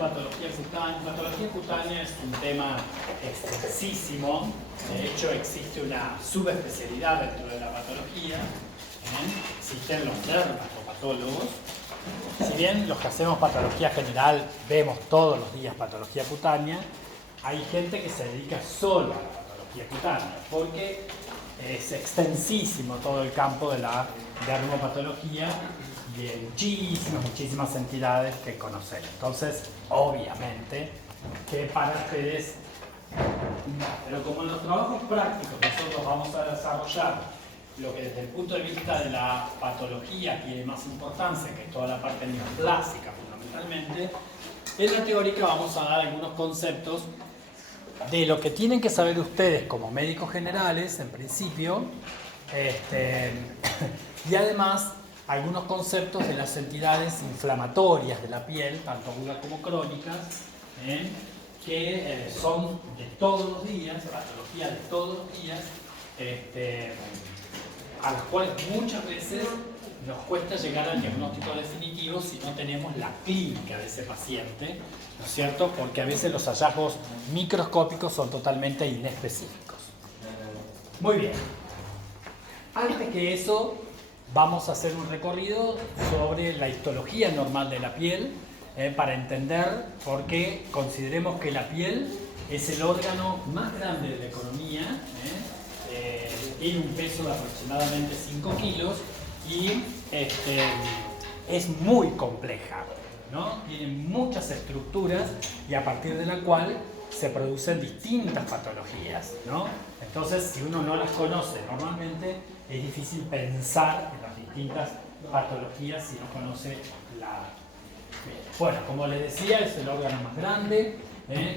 Patología cutánea es un tema extensísimo. De hecho, existe una subespecialidad dentro de la patología. Existen los dermatopatólogos. Si bien los que hacemos patología general vemos todos los días patología cutánea, hay gente que se dedica solo a la patología cutánea, porque es extensísimo todo el campo de la dermopatología y de muchísimas entidades que conocen. Entonces, obviamente, que para ustedes, pero como en los trabajos prácticos nosotros vamos a desarrollar lo que desde el punto de vista de la patología tiene más importancia, que es toda la parte neoplásica fundamentalmente, en la teórica vamos a dar algunos conceptos de lo que tienen que saber ustedes como médicos generales, en principio, y además algunos conceptos de las entidades inflamatorias de la piel, tanto agudas como crónicas, que son de todos los días, patología de todos los días, a las cuales muchas veces nos cuesta llegar al diagnóstico definitivo si no tenemos la clínica de ese paciente, ¿no es cierto? Porque a veces los hallazgos microscópicos son totalmente inespecíficos. Muy bien. Antes que eso, vamos a hacer un recorrido sobre la histología normal de la piel para entender por qué consideremos que la piel es el órgano más grande de la economía. Tiene un peso de aproximadamente 5 kilos y es muy compleja, ¿no? Tiene muchas estructuras y a partir de la cual se producen distintas patologías, ¿no? Entonces, si uno no las conoce normalmente, es difícil pensar en las distintas patologías si no conoce la... Bueno, como les decía, es el órgano más grande,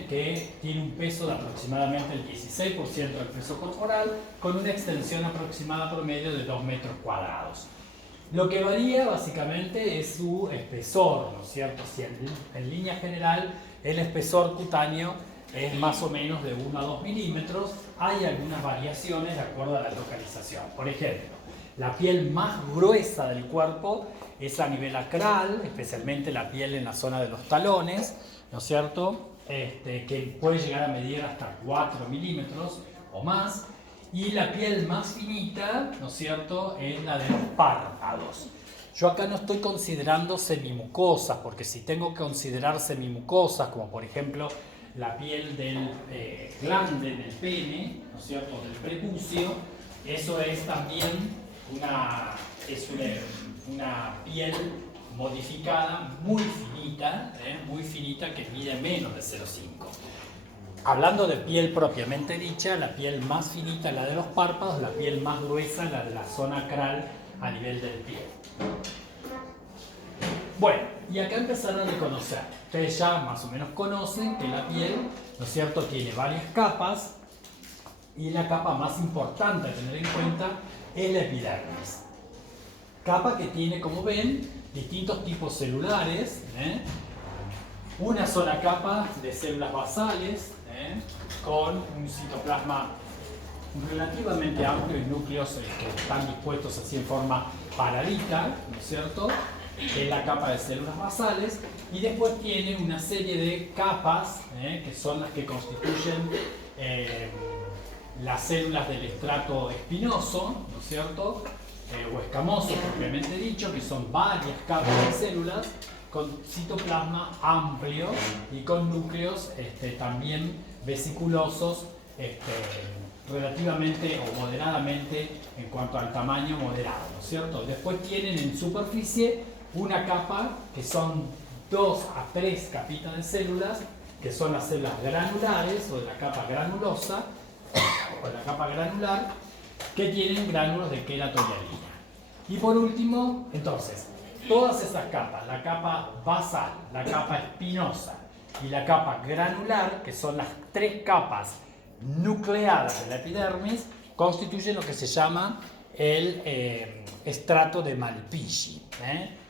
que tiene un peso de aproximadamente el 16% del peso corporal, con una extensión aproximada promedio de 2 metros cuadrados. Lo que varía básicamente es su espesor, ¿no es cierto? Si en línea general el espesor cutáneo es más o menos de 1 a 2 milímetros, hay algunas variaciones de acuerdo a la localización. Por ejemplo, la piel más gruesa del cuerpo es a nivel acral, especialmente la piel en la zona de los talones, ¿no es cierto? Que puede llegar a medir hasta 4 milímetros o más, y la piel más finita, ¿no es cierto?, es la de los párpados. Yo acá no estoy considerando semimucosas, porque si tengo que considerar semimucosas, como por ejemplo la piel del glande del pene, ¿no es cierto?, del prepucio, eso es también una piel modificada muy finita, que mide menos de 0,5. Hablando de piel propiamente dicha, la piel más finita es la de los párpados, la piel más gruesa la de la zona acral a nivel del pie. Bueno, y acá empezar a reconocer. Ustedes ya más o menos conocen que la piel, ¿no es cierto?, tiene varias capas, y la capa más importante a tener en cuenta es la epidermis. Capa que tiene, como ven, distintos tipos celulares, una sola capa de células basales, con un citoplasma relativamente amplio y núcleos que están dispuestos así en forma paradita, ¿no es cierto?, en la capa de células basales, y después tiene una serie de capas, que son las que constituyen las células del estrato espinoso, ¿no es cierto?, o escamoso propiamente dicho, que son varias capas de células con citoplasma amplio y con núcleos también vesiculosos, relativamente o moderadamente en cuanto al tamaño moderado, ¿no es cierto? Después tienen en superficie una capa que son 2 a 3 capitas de células, que son las células granulares o de la capa granulosa o de la capa granular, que tienen gránulos de queratohialina. Y por último, entonces, todas esas capas, la capa basal, la capa espinosa y la capa granular, que son las 3 capas nucleadas de la epidermis, constituyen lo que se llama el estrato de Malpighi.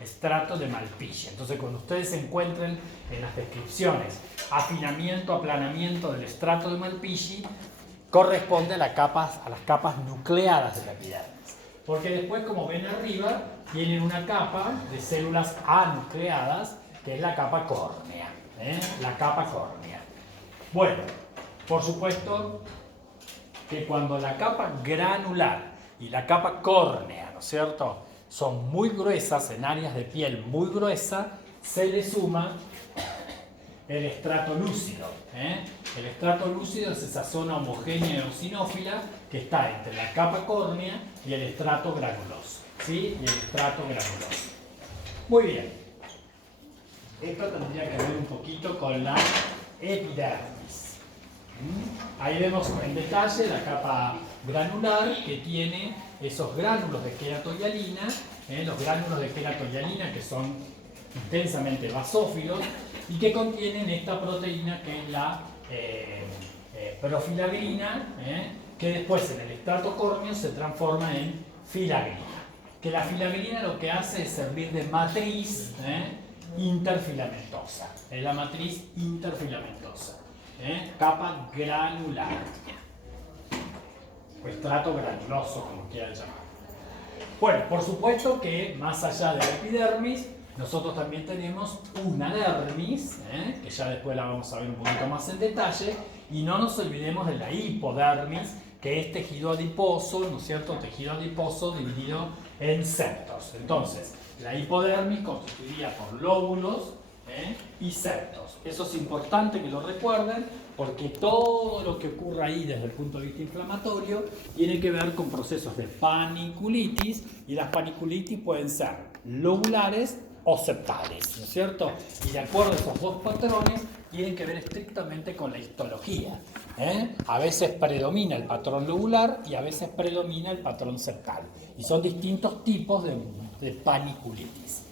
Estrato de Malpighi. Entonces, cuando ustedes se encuentren en las descripciones afinamiento, aplanamiento del estrato de Malpighi, corresponde a las capas nucleadas de la epidermis. Porque después, como ven arriba, tienen una capa de células anucleadas, que es la capa córnea. la capa córnea. Bueno, por supuesto que cuando la capa granular y la capa córnea, ¿no es cierto?, son muy gruesas, en áreas de piel muy gruesas, se le suma el estrato lúcido. El estrato lúcido es esa zona homogénea eosinófila que está entre la capa córnea y el estrato granuloso. ¿Sí? Y el estrato granuloso. Muy bien. Esto tendría que ver un poquito con la epidermis. Ahí vemos en detalle la capa granular que tiene esos gránulos de queratohialina, los gránulos de queratohialina que son intensamente basófilos y que contienen esta proteína que es la profilagrina, que después en el estrato córneo se transforma en filagrina. Que la filagrina lo que hace es servir de matriz interfilamentosa. Es la matriz interfilamentosa. Capa granular. O estrato granuloso, como quieran llamar. Bueno, por supuesto que más allá de la epidermis, nosotros también tenemos una dermis, que ya después la vamos a ver un poquito más en detalle, y no nos olvidemos de la hipodermis, que es tejido adiposo, ¿no es cierto? Tejido adiposo dividido en septos. Entonces, la hipodermis constituida por lóbulos y septos. Eso es importante que lo recuerden, porque todo lo que ocurre ahí desde el punto de vista inflamatorio tiene que ver con procesos de paniculitis, y las paniculitis pueden ser lobulares o septales, ¿no es cierto? Y de acuerdo a esos dos patrones tienen que ver estrictamente con la histología. A veces predomina el patrón lobular y a veces predomina el patrón septal. Y son distintos tipos de paniculitis.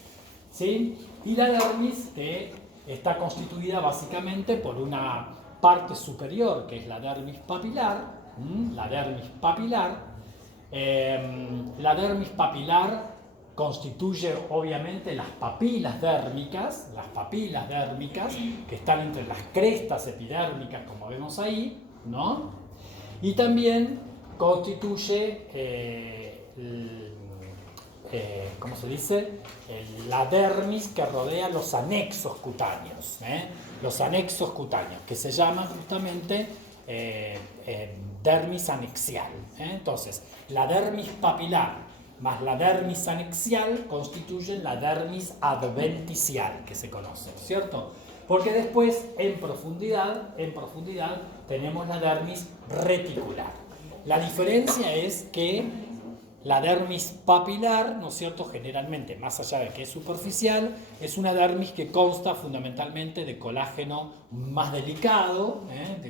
¿Sí? Y la dermis que está constituida básicamente por una parte superior que es la dermis papilar. La dermis papilar. La dermis papilar constituye obviamente las papilas dérmicas que están entre las crestas epidérmicas, como vemos ahí, ¿no? Y también constituye, ¿cómo se dice? La dermis que rodea los anexos cutáneos, los anexos cutáneos, que se llaman justamente dermis anexial. Entonces, la dermis papilar más la dermis anexial constituyen la dermis adventicial, que se conoce, ¿cierto? Porque después, en profundidad, tenemos la dermis reticular. La diferencia es que la dermis papilar, ¿no es cierto?, generalmente, más allá de que es superficial, es una dermis que consta fundamentalmente de colágeno más delicado,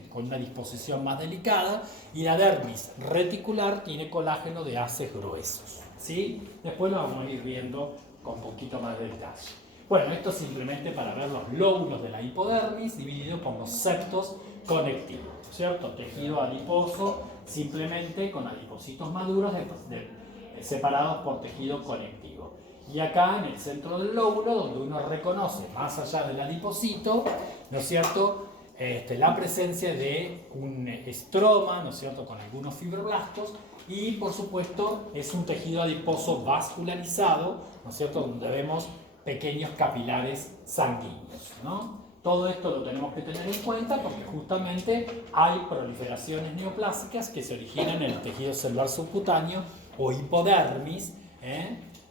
con una disposición más delicada, y la dermis reticular tiene colágeno de haces gruesos. ¿Sí? Después lo vamos a ir viendo con un poquito más de detalle. Bueno, esto es simplemente para ver los lóbulos de la hipodermis divididos por los septos conectivos, ¿cierto? Tejido adiposo simplemente con adipocitos maduros separados por tejido conectivo. Y acá en el centro del lóbulo, donde uno reconoce más allá del adipocito, ¿no es cierto?, la presencia de un estroma, ¿no es cierto?, con algunos fibroblastos. Y por supuesto es un tejido adiposo vascularizado, ¿no es cierto?, donde vemos pequeños capilares sanguíneos, ¿no? Todo esto lo tenemos que tener en cuenta porque justamente hay proliferaciones neoplásicas que se originan en el tejido celular subcutáneo o hipodermis,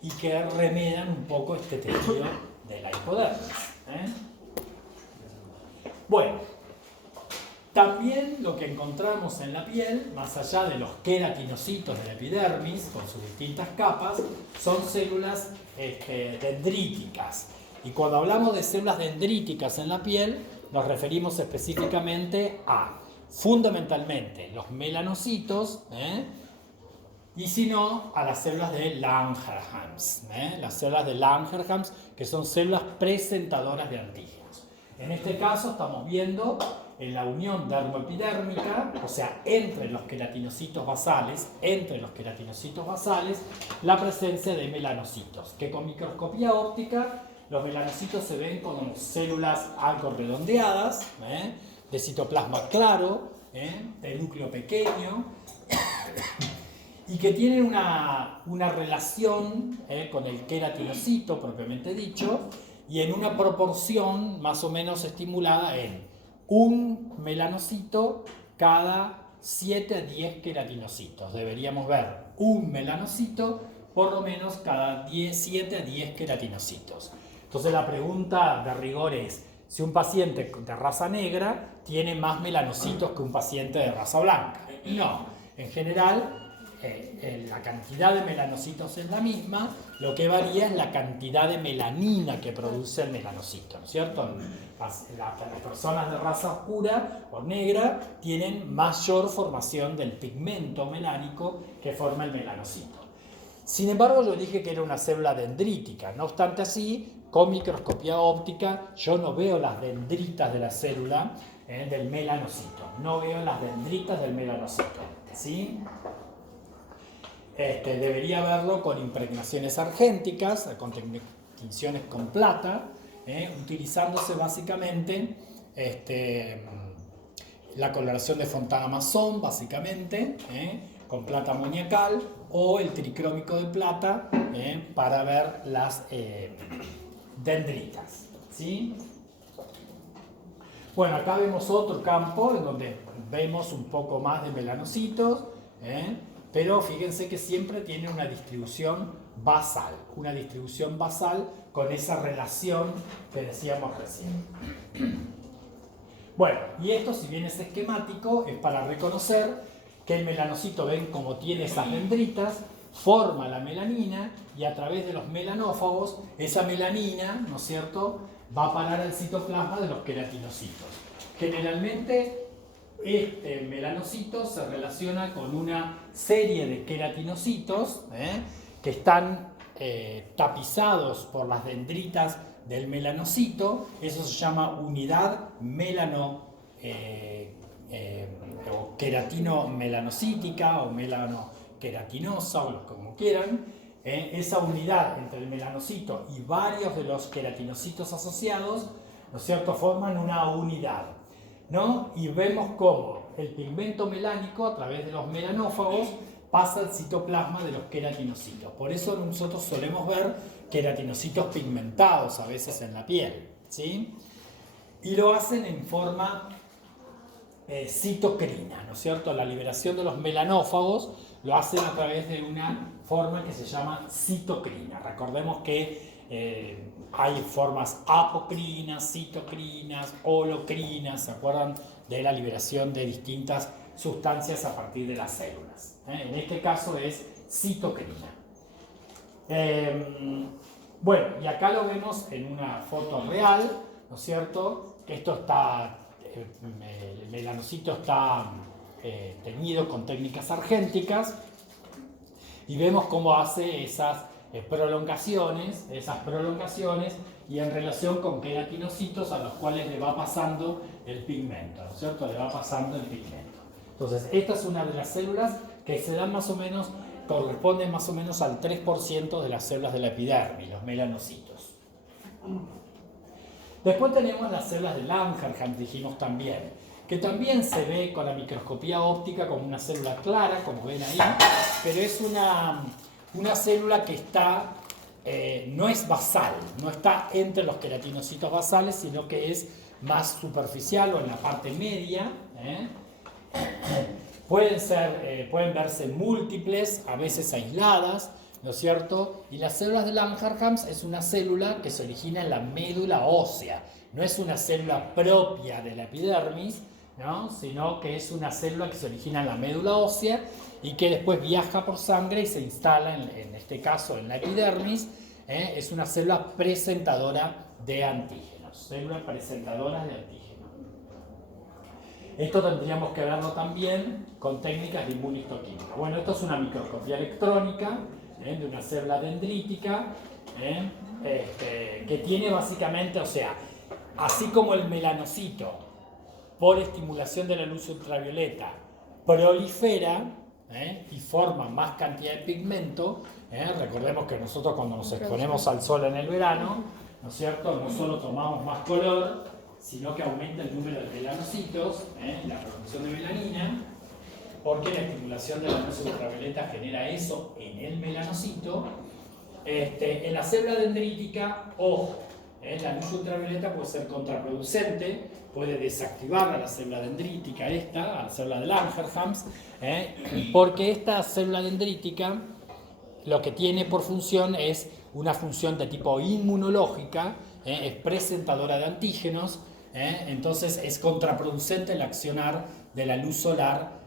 y que remedan un poco este tejido de la hipodermis. Bueno. También lo que encontramos en la piel, más allá de los queratinocitos de la epidermis, con sus distintas capas, son células dendríticas. Y cuando hablamos de células dendríticas en la piel, nos referimos específicamente a, fundamentalmente, los melanocitos, y si no, a las células de Langerhans. Las células de Langerhans, que son células presentadoras de antígenos. En este caso estamos viendo en la unión dermoepidérmica, o sea, entre los queratinocitos basales, la presencia de melanocitos, que con microscopía óptica los melanocitos se ven como células algo redondeadas, de citoplasma claro, de núcleo pequeño, y que tienen una relación con el queratinocito propiamente dicho, y en una proporción más o menos estimulada en un melanocito cada 7 a 10 queratinocitos. Deberíamos ver un melanocito por lo menos cada 7 a 10 queratinocitos. Entonces la pregunta de rigor es, si un paciente de raza negra tiene más melanocitos que un paciente de raza blanca. No, en general la cantidad de melanocitos es la misma, lo que varía es la cantidad de melanina que produce el melanocito, ¿no es cierto? Las personas de raza oscura o negra tienen mayor formación del pigmento melánico que forma el melanocito. Sin embargo, yo dije que era una célula dendrítica. No obstante así, con microscopía óptica yo no veo las dendritas de la célula del melanocito. No veo las dendritas del melanocito, ¿sí? Debería verlo con impregnaciones argénticas, con tinciones con plata, utilizándose básicamente la coloración de Fontana-Masson, básicamente, con plata amoníacal, o el tricrómico de plata para ver las dendritas, ¿sí? Bueno, acá vemos otro campo en donde vemos un poco más de melanocitos, pero fíjense que siempre tiene una distribución basal con esa relación que decíamos recién. Bueno, y esto, si bien es esquemático, es para reconocer que el melanocito, ven como tiene esas dendritas, forma la melanina y a través de los melanófagos esa melanina, ¿no es cierto?, va a parar al citoplasma de los queratinocitos. Generalmente este melanocito se relaciona con una serie de queratinocitos que están tapizados por las dendritas del melanocito. Eso se llama unidad o queratino-melanocítica o melanoqueratinosa, o como quieran. Esa unidad entre el melanocito y varios de los queratinocitos asociados, ¿no es cierto?, forman una unidad, ¿no? Y vemos cómo el pigmento melánico a través de los melanófagos pasa al citoplasma de los queratinocitos. Por eso nosotros solemos ver queratinocitos pigmentados a veces en la piel, ¿sí? Y lo hacen en forma citocrina, ¿no es cierto? La liberación de los melanófagos lo hacen a través de una forma que se llama citocrina. Recordemos que hay formas apocrinas, citocrinas, holocrinas, ¿se acuerdan de la liberación de distintas sustancias a partir de las células? En este caso es citocrina. Bueno, y acá lo vemos en una foto real, ¿no es cierto? Que esto está, el melanocito está teñido con técnicas argénticas y vemos cómo hace esas prolongaciones y en relación con queratinocitos a los cuales le va pasando el pigmento, ¿no es cierto? Le va pasando el pigmento. Entonces, esta es una de las células que se dan más o menos, corresponden más o menos al 3% de las células de la epidermis, los melanocitos. Después tenemos las células de Langerhans, dijimos también, que también se ve con la microscopía óptica como una célula clara, como ven ahí, pero es una célula que está, no es basal, no está entre los queratinocitos basales, sino que es más superficial o en la parte media. Pueden verse múltiples, a veces aisladas, ¿no es cierto? Y las células de Langerhans es una célula que se origina en la médula ósea, no es una célula propia de la epidermis, ¿no? Sino que es una célula que se origina en la médula ósea y que después viaja por sangre y se instala, en este caso, en la epidermis. Es una célula presentadora de antígenos, células presentadoras de antígenos. Esto tendríamos que verlo también con técnicas de inmunistoquímica. Bueno, esto es una microscopía electrónica de una célula dendrítica que tiene básicamente, o sea, así como el melanocito por estimulación de la luz ultravioleta prolifera y forma más cantidad de pigmento. Recordemos que nosotros cuando nos exponemos al sol en el verano, ¿no es cierto?, no solo tomamos más color, sino que aumenta el número de melanocitos, la producción de melanina, porque la estimulación de la luz ultravioleta genera eso en el melanocito. En la célula dendrítica, ojo, La luz ultravioleta puede ser contraproducente, puede desactivar a la célula dendrítica a la célula de Langerhans, porque esta célula dendrítica lo que tiene por función es una función de tipo inmunológica, es presentadora de antígenos, entonces es contraproducente el accionar de la luz solar,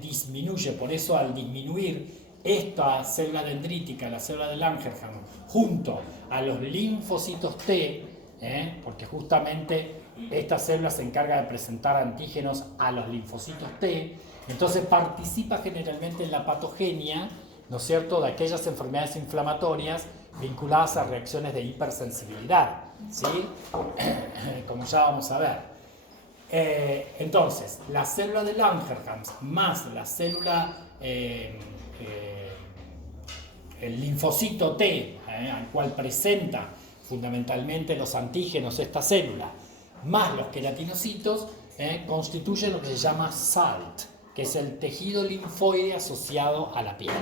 disminuye, por eso al disminuir esta célula dendrítica, la célula de Langerhans, junto a los linfocitos T, porque justamente esta célula se encarga de presentar antígenos a los linfocitos T, entonces participa generalmente en la patogenia, ¿no es cierto?, de aquellas enfermedades inflamatorias vinculadas a reacciones de hipersensibilidad, ¿sí? Como ya vamos a ver. Entonces, la célula de Langerhans más la célula, el linfocito T, al cual presenta fundamentalmente los antígenos esta célula, más los queratinocitos, constituyen lo que se llama SALT, que es el tejido linfoide asociado a la piel.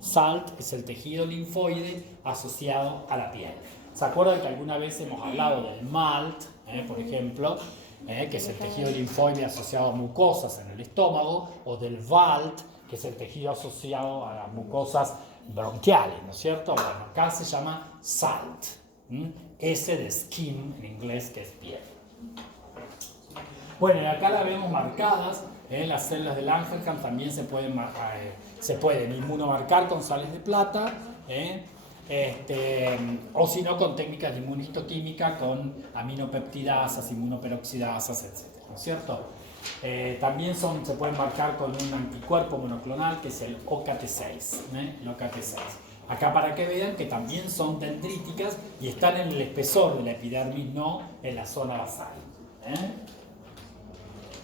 SALT es el tejido linfoide asociado a la piel. ¿Se acuerdan que alguna vez hemos hablado del MALT, por ejemplo, que es el tejido linfoide asociado a mucosas en el estómago, o del VALT, que es el tejido asociado a las mucosas bronquiales, ¿no es cierto? Bueno, acá se llama SALT, S de skin en inglés, que es piel. Bueno, y acá la vemos marcadas, las células de Langerhans también se pueden inmunomarcar con sales de plata, o si no con técnicas de inmunistoquímica con aminopeptidasas, inmunoperoxidasas, etc. ¿No es cierto? También se pueden marcar con un anticuerpo monoclonal que es el OKT6. El OKT6. Acá para que vean que también son dendríticas y están en el espesor de la epidermis, no en la zona basal.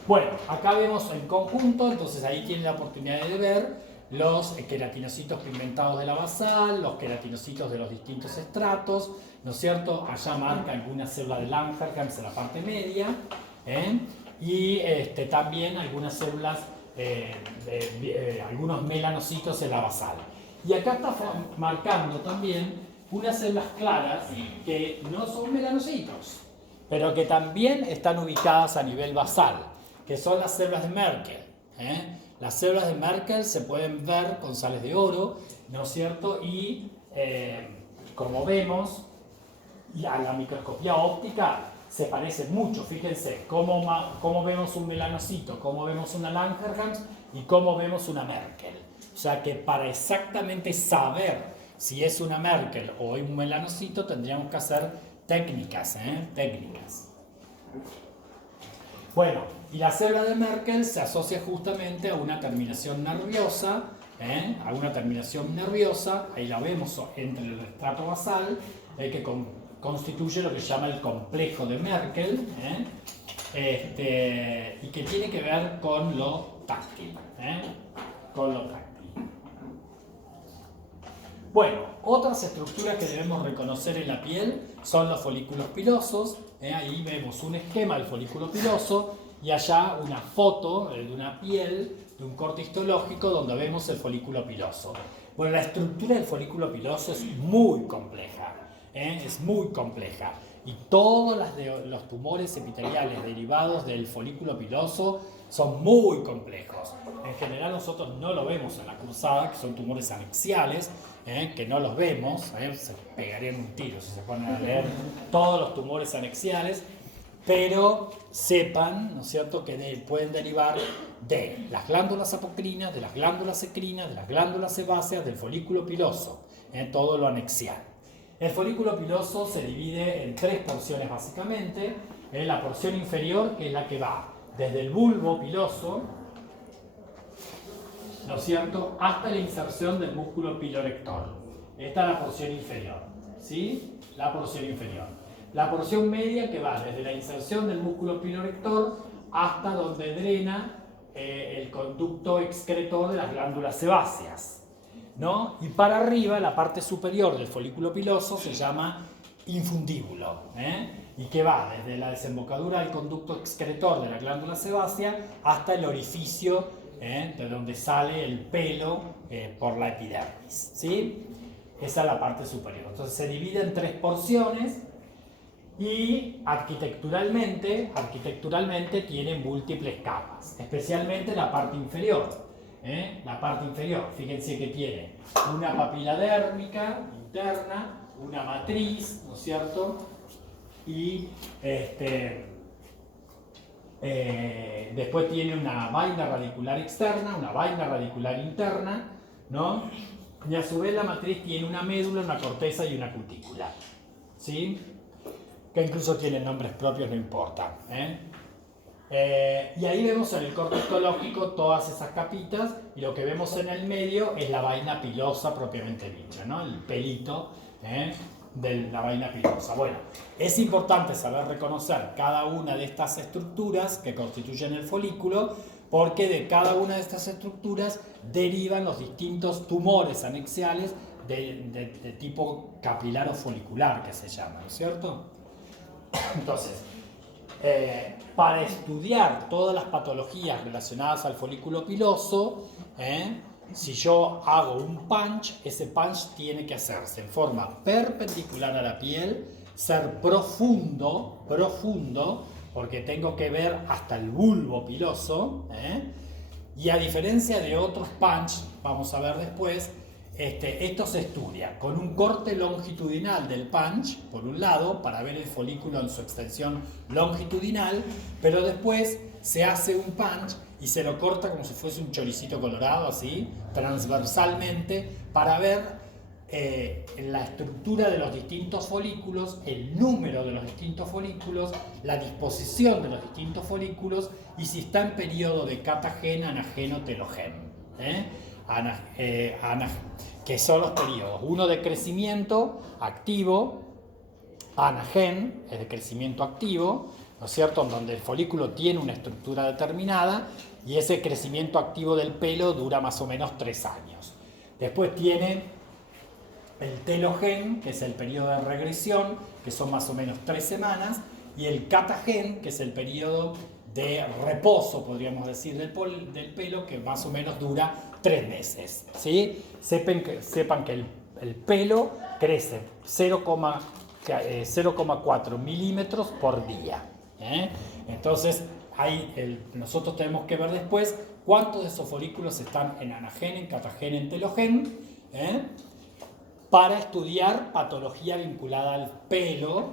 Bueno, acá vemos el conjunto, entonces ahí tienen la oportunidad de ver los queratinocitos pigmentados de la basal, los queratinocitos de los distintos estratos, ¿no es cierto? Allá marca alguna célula de Langerhans en la parte media, y también algunas células, algunos melanocitos en la basal. Y acá está marcando también unas células claras que no son melanocitos, pero que también están ubicadas a nivel basal, que son las células de Merkel. Las células de Merkel se pueden ver con sales de oro, ¿no es cierto? Y como vemos, a la microscopía óptica se parecen mucho. Fíjense cómo vemos un melanocito, cómo vemos una Langerhans y cómo vemos una Merkel. O sea que para exactamente saber si es una Merkel o un melanocito tendríamos que hacer técnicas. Bueno, y la célula de Merkel se asocia justamente a una terminación nerviosa, ahí la vemos entre el estrato basal, que constituye lo que se llama el complejo de Merkel, y que tiene que ver con lo táctil. Bueno, otras estructuras que debemos reconocer en la piel son los folículos pilosos. Ahí vemos un esquema del folículo piloso y allá una foto de una piel, de un corte histológico donde vemos el folículo piloso. Bueno, la estructura del folículo piloso es muy compleja, y todos los tumores epiteliales derivados del folículo piloso son muy complejos. En general nosotros no lo vemos en la cruzada, que son tumores anexiales, que no los vemos, se pegarían un tiro si se ponen a leer todos los tumores anexiales, pero sepan, ¿no es cierto?, que pueden derivar de las glándulas apocrinas, de las glándulas ecrinas, de las glándulas sebáceas, del folículo piloso, todo lo anexial. El folículo piloso se divide en tres porciones básicamente. La porción inferior, que es la que va desde el bulbo piloso, ¿no es cierto?, hasta la inserción del músculo pilorector. Esta es la porción inferior, ¿sí? La porción inferior. La porción media, que va desde la inserción del músculo pilorector hasta donde drena el conducto excretor de las glándulas sebáceas, ¿no? Y para arriba, la parte superior del folículo piloso se llama infundíbulo, y que va desde la desembocadura del conducto excretor de la glándula sebácea hasta el orificio de donde sale el pelo por la epidermis, ¿sí? Esa es la parte superior. Entonces se divide en tres porciones. Y arquitecturalmente tiene múltiples capas, especialmente la parte inferior. La parte inferior, fíjense que tiene una papila dérmica interna, una matriz, ¿no es cierto? Y después tiene una vaina radicular externa, una vaina radicular interna, ¿no? Y a su vez la matriz tiene una médula, una corteza y una cutícula, ¿sí? Que incluso tienen nombres propios, no importa. Y ahí vemos en el corte histológico todas esas capitas, y lo que vemos en el medio es la vaina pilosa propiamente dicha, ¿no? El pelito de la vaina pilosa. Bueno, es importante saber reconocer cada una de estas estructuras que constituyen el folículo, porque de cada una de estas estructuras derivan los distintos tumores anexiales de tipo capilar o folicular, que se llama, ¿no es cierto? Entonces, para estudiar todas las patologías relacionadas al folículo piloso, si yo hago un punch, ese punch tiene que hacerse en forma perpendicular a la piel, ser profundo, porque tengo que ver hasta el bulbo piloso, y a diferencia de otros punch, vamos a ver después, esto se estudia con un corte longitudinal del punch, por un lado, para ver el folículo en su extensión longitudinal, pero después se hace un punch y se lo corta como si fuese un choricito colorado, así, transversalmente, para ver la estructura de los distintos folículos, el número de los distintos folículos, la disposición de los distintos folículos y si está en periodo de catagen, anagen o telogen. Que son los periodos, uno de crecimiento activo, anagen, es de crecimiento activo, ¿no es cierto?, donde el folículo tiene una estructura determinada y ese crecimiento activo del pelo dura más o menos 3 años. Después tiene el telogen, que es el periodo de regresión, que son más o menos 3 semanas, y el catagen, que es el periodo de reposo, podríamos decir, del pelo, que más o menos dura 3 meses. ¿Sí? Sepan que el pelo crece 0,4 milímetros por día. Entonces, nosotros tenemos que ver después cuántos de esos folículos están en anagen, en catagen, en telogen, para estudiar patología vinculada al pelo,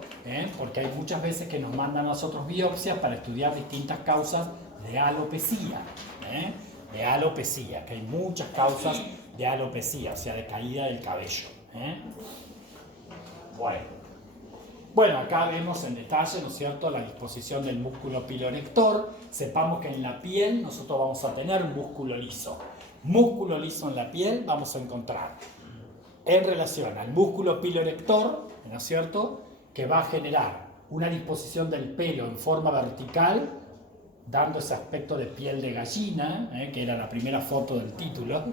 porque hay muchas veces que nos mandan a nosotros biopsias para estudiar distintas causas de alopecia, que hay muchas causas de alopecia, o sea, de caída del cabello. Bueno, acá vemos en detalle, ¿no es cierto?, la disposición del músculo pilorector. Sepamos que en la piel nosotros vamos a tener músculo liso. Músculo liso en la piel vamos a encontrar en relación al músculo pilorector, ¿no es cierto?, que va a generar una disposición del pelo en forma vertical, dando ese aspecto de piel de gallina, que era la primera foto del título.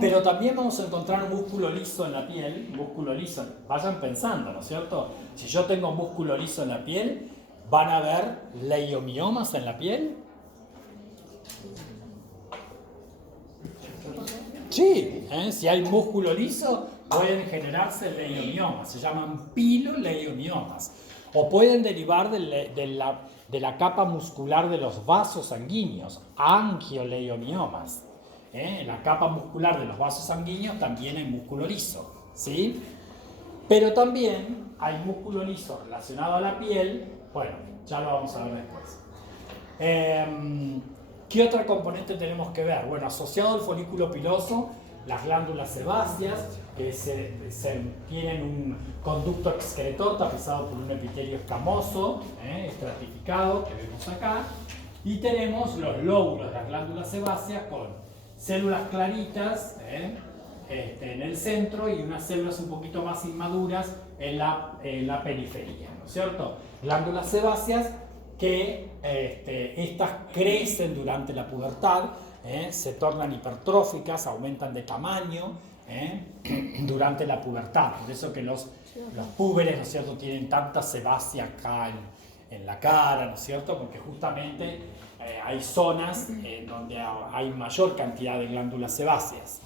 Pero también vamos a encontrar músculo liso en la piel, músculo liso, vayan pensando, ¿no es cierto? Si yo tengo músculo liso en la piel, ¿van a haber leiomiomas en la piel? Sí, si hay músculo liso pueden generarse leiomiomas, se llaman piloleiomiomas, o pueden derivar de la capa muscular de los vasos sanguíneos, angioleiomiomas. En la capa muscular de los vasos sanguíneos también hay músculo liso, ¿sí? Pero también hay músculo liso relacionado a la piel, bueno, ya lo vamos a ver después. ¿Qué otra componente tenemos que ver? Bueno, asociado al folículo piloso, las glándulas sebáceas, que tienen un conducto excretor tapizado por un epitelio escamoso, estratificado, que vemos acá, y tenemos los lóbulos de las glándulas sebáceas con células claritas en el centro y unas células un poquito más inmaduras en la periferia, ¿no es cierto? Glándulas sebáceas que estas crecen durante la pubertad, se tornan hipertróficas, aumentan de tamaño durante la pubertad. Por eso que los púberes, ¿no es cierto?, tienen tanta sebácea acá en la cara, ¿no es cierto?, porque justamente hay zonas donde hay mayor cantidad de glándulas sebáceas,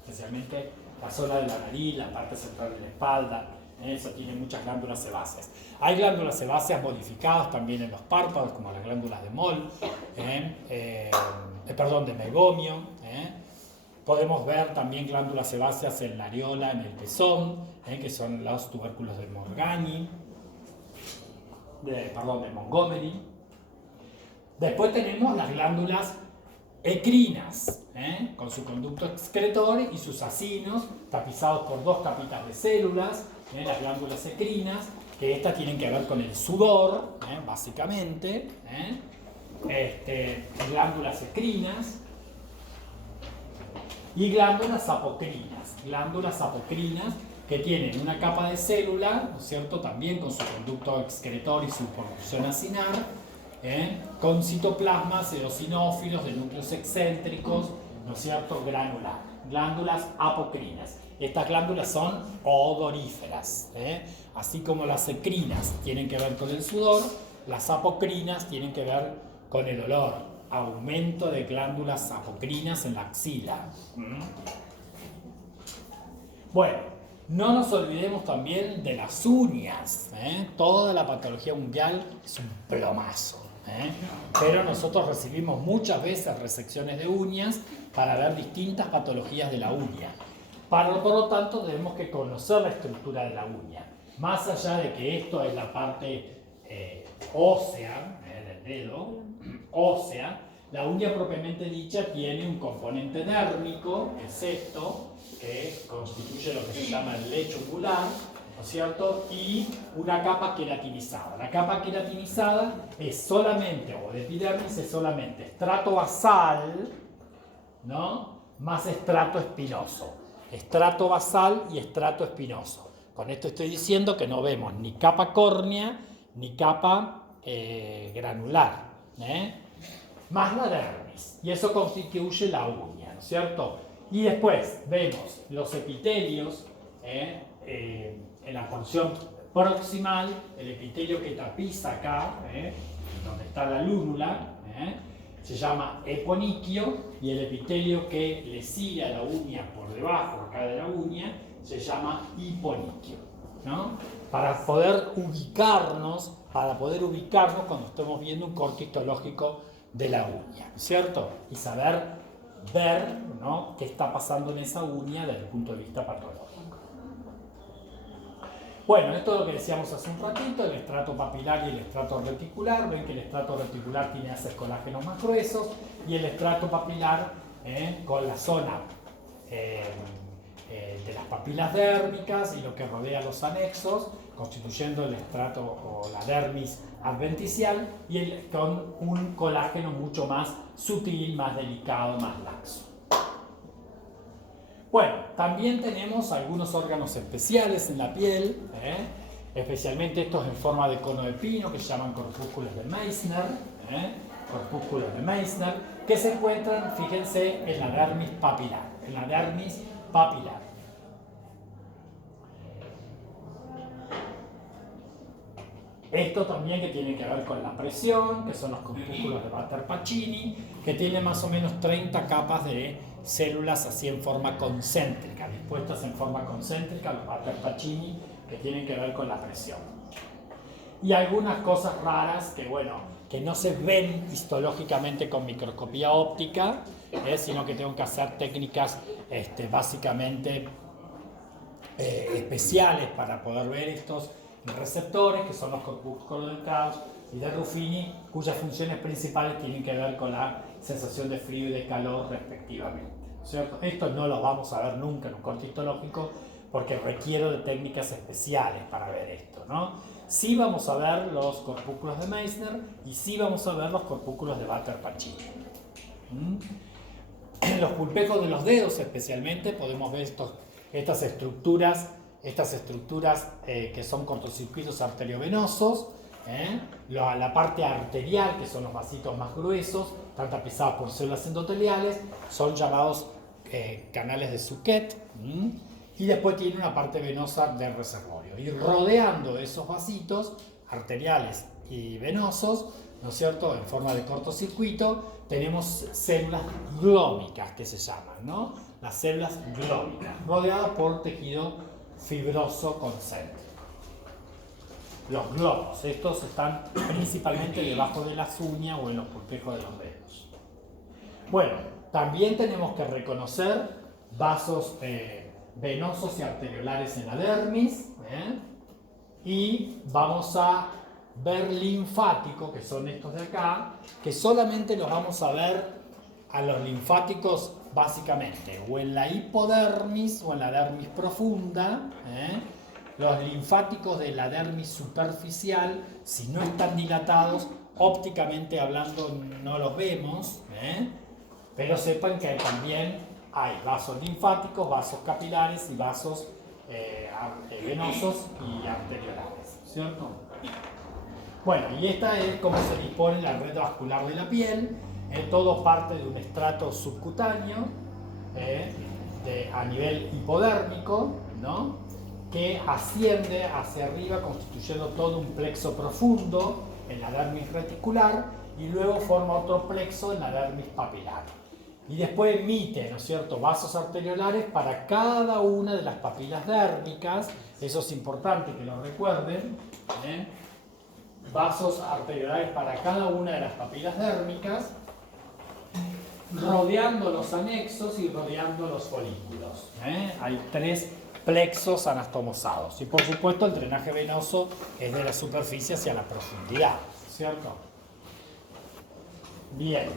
especialmente la zona de la nariz, la parte central de la espalda. Eso tiene muchas glándulas sebáceas. Hay glándulas sebáceas modificadas también en los párpados, como las glándulas de Moll, de Meibomian. Podemos ver también glándulas sebáceas en la areola, en el pezón, que son los tubérculos de Morgagni, de Montgomery. Después tenemos las glándulas ecrinas, con su conducto excretor y sus acinos, tapizados por dos capitas de células, las glándulas ecrinas, que estas tienen que ver con el sudor, básicamente. Glándulas ecrinas y glándulas apocrinas que tienen una capa de célula, ¿no es cierto?, también con su conducto excretor y su porción acinar, con citoplasmas eosinófilos de núcleos excéntricos, ¿no es cierto?, granular. Glándulas apocrinas. Estas glándulas son odoríferas. Así como las ecrinas tienen que ver con el sudor, las apocrinas tienen que ver con el olor. Aumento de glándulas apocrinas en la axila. Bueno, no nos olvidemos también de las uñas. Toda la patología unguial es un plomazo. Pero nosotros recibimos muchas veces resecciones de uñas para ver distintas patologías de la uña. Por lo tanto, tenemos que conocer la estructura de la uña. Más allá de que esto es la parte ósea del dedo, ósea, la uña propiamente dicha tiene un componente dérmico, es esto, que constituye lo que se llama el lecho ungular, ¿no es cierto? Y una capa queratinizada. La capa queratinizada es solamente, o de epidermis, es solamente estrato basal, ¿no?, más estrato espinoso. Estrato basal y estrato espinoso. Con esto estoy diciendo que no vemos ni capa córnea ni capa granular, más la dermis. Y eso constituye la uña, ¿no es cierto? Y después vemos los epitelios, en la porción proximal, el epitelio que tapiza acá, donde está la lúnula, se llama eponiquio, y el epitelio que le sigue a la uña por debajo acá de la uña se llama hiponiquio, ¿no? Para poder ubicarnos cuando estemos viendo un corte histológico de la uña, ¿cierto? Y saber ver, ¿no?, qué está pasando en esa uña desde el punto de vista patológico. Bueno, esto es lo que decíamos hace un ratito, el estrato papilar y el estrato reticular. Ven que el estrato reticular tiene haces colágenos más gruesos y el estrato papilar con la zona de las papilas dérmicas y lo que rodea los anexos, constituyendo el estrato o la dermis adventicial, y con un colágeno mucho más sutil, más delicado, más laxo. Bueno, también tenemos algunos órganos especiales en la piel, especialmente estos en forma de cono de pino, que se llaman corpúsculos de Meissner, que se encuentran, fíjense, en la dermis papilar. Esto también que tiene que ver con la presión, que son los corpúsculos de Vater-Pacini, que tienen más o menos 30 capas de células así en forma concéntrica, dispuestas en forma concéntrica, los Vater-Pacini, que tienen que ver con la presión. Y algunas cosas raras que, bueno, que no se ven histológicamente con microscopía óptica, sino que tengo que hacer técnicas básicamente especiales para poder ver estos receptores, que son los corpúsculos de Krauss y de Ruffini, cuyas funciones principales tienen que ver con la sensación de frío y de calor respectivamente, ¿cierto? Esto no lo vamos a ver nunca en un corte histológico porque requiero de técnicas especiales para ver esto, ¿no? Sí vamos a ver los corpúsculos de Meissner y sí vamos a ver los corpúsculos de Vater-Pacini. En los pulpejos de los dedos especialmente podemos ver estas estructuras que son cortocircuitos arteriovenosos, la parte arterial, que son los vasitos más gruesos, están tapizados por células endoteliales, son llamados canales de Suquet, y después tiene una parte venosa del reservorio. Y rodeando esos vasitos arteriales y venosos, ¿no es cierto?, en forma de cortocircuito, tenemos células glómicas que se llaman, ¿no? las células glóbicas, rodeadas por tejido fibroso concéntrico. Los globos, estos están principalmente debajo de las uñas o en los pulpejos de los dedos. Bueno, también tenemos que reconocer vasos venosos y arteriolares en la dermis, y vamos a ver linfáticos, que son estos de acá, que solamente los vamos a ver a los linfáticos básicamente o en la hipodermis o en la dermis profunda. Los linfáticos de la dermis superficial, si no están dilatados, ópticamente hablando no los vemos, pero sepan que también hay vasos linfáticos, vasos capilares y vasos venosos y arteriolares, ¿cierto? Bueno, y esta es cómo se dispone la red vascular de la piel. Todo parte de un estrato subcutáneo a nivel hipodérmico, ¿no?, que asciende hacia arriba constituyendo todo un plexo profundo en la dermis reticular y luego forma otro plexo en la dermis papilar. Y después emite, ¿no es cierto?, vasos arteriolares para cada una de las papilas dérmicas. Eso es importante que lo recuerden. Vasos arteriolares para cada una de las papilas dérmicas, rodeando los anexos y rodeando los folículos. Hay 3 plexos anastomosados. Y por supuesto el drenaje venoso es de la superficie hacia la profundidad, ¿cierto? Bien.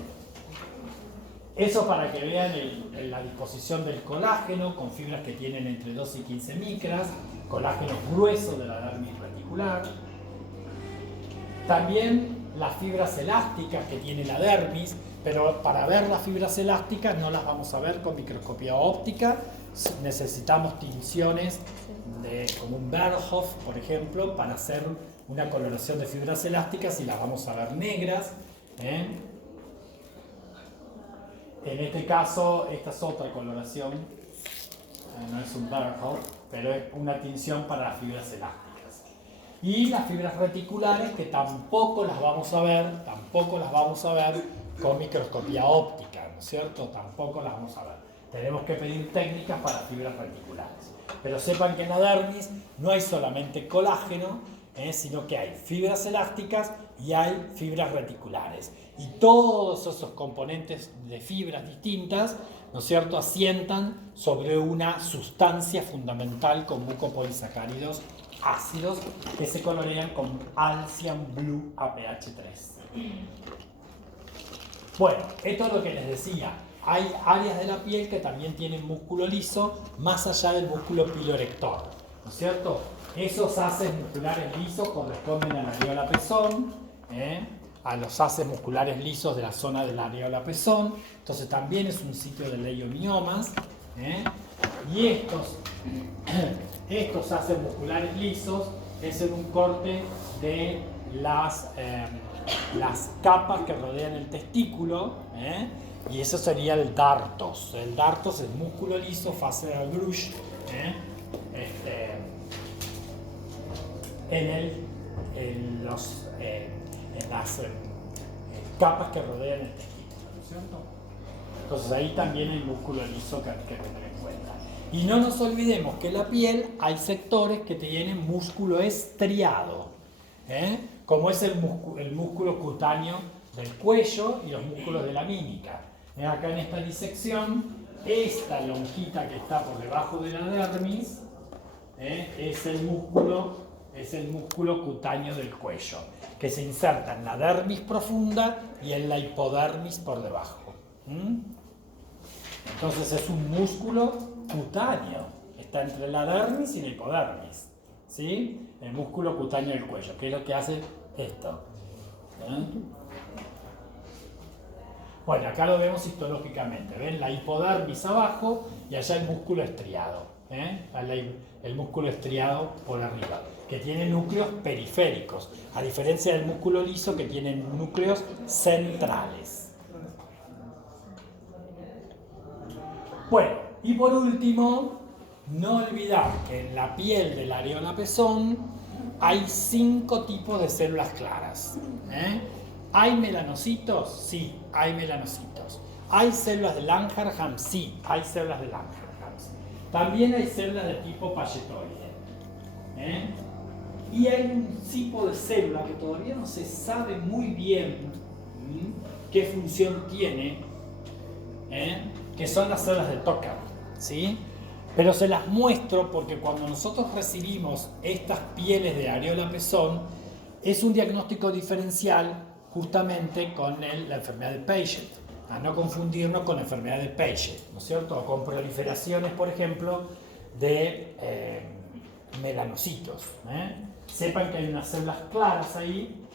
Eso para que vean la disposición del colágeno con fibras que tienen entre 2 y 15 micras, colágeno grueso de la dermis reticular. También las fibras elásticas que tiene la dermis, pero para ver las fibras elásticas no las vamos a ver con microscopía óptica. Necesitamos tinciones como un Berhoff, por ejemplo, para hacer una coloración de fibras elásticas y las vamos a ver negras. En este caso, esta es otra coloración, no es un Berhoff, pero es una tinción para las fibras elásticas. Y las fibras reticulares, que tampoco las vamos a ver con microscopía óptica, ¿no es cierto? Tampoco las vamos a ver. Tenemos que pedir técnicas para fibras reticulares. Pero sepan que en la dermis no hay solamente colágeno, sino que hay fibras elásticas y hay fibras reticulares. Y todos esos componentes de fibras distintas, ¿no es cierto?, asientan sobre una sustancia fundamental con mucopolisacáridos ácidos que se colorean con Alcian Blue APH3. Bueno, esto es lo que les decía. Hay áreas de la piel que también tienen músculo liso más allá del músculo piloerector, ¿no es cierto? Esos haces musculares lisos corresponden a la areola pezón, a los haces musculares lisos de la zona del areola pezón. Entonces también es un sitio de leiomiomas. Y estos haces musculares lisos es en un corte de las capas que rodean el testículo, y eso sería el dartos. El dartos es músculo liso, fase de Grush, en las capas que rodean el testículo, ¿no es cierto? Entonces ahí también hay músculo liso que hay que tener en cuenta. Y no nos olvidemos que en la piel hay sectores que tienen músculo estriado, como es el músculo cutáneo del cuello y los músculos de la mímica. Acá en esta disección, esta lonjita que está por debajo de la dermis es el músculo cutáneo del cuello, que se inserta en la dermis profunda y en la hipodermis por debajo. Entonces es un músculo cutáneo, está entre la dermis y la hipodermis, ¿sí? El músculo cutáneo del cuello, que es lo que hace esto. Bueno, acá lo vemos histológicamente. ¿Ven? La hipodermis abajo y allá el músculo estriado. El músculo estriado por arriba, que tiene núcleos periféricos, a diferencia del músculo liso que tiene núcleos centrales. Bueno, y por último, no olvidar que en la piel del areola pezón hay 5 tipos de células claras. ¿Hay melanocitos? Sí, hay melanocitos. ¿Hay células de Langerhans? Sí, hay células de Langerhans. También hay células de tipo palletoide. Y hay un tipo de célula que todavía no se sabe muy bien qué función tiene, que son las células de Tucker, ¿sí? Pero se las muestro porque cuando nosotros recibimos estas pieles de areola pezón, es un diagnóstico diferencial justamente con la enfermedad de Paget, a no confundirnos con la enfermedad de Paget, ¿no es cierto? O con proliferaciones, por ejemplo, de melanocitos. Sepan que hay unas células claras ahí,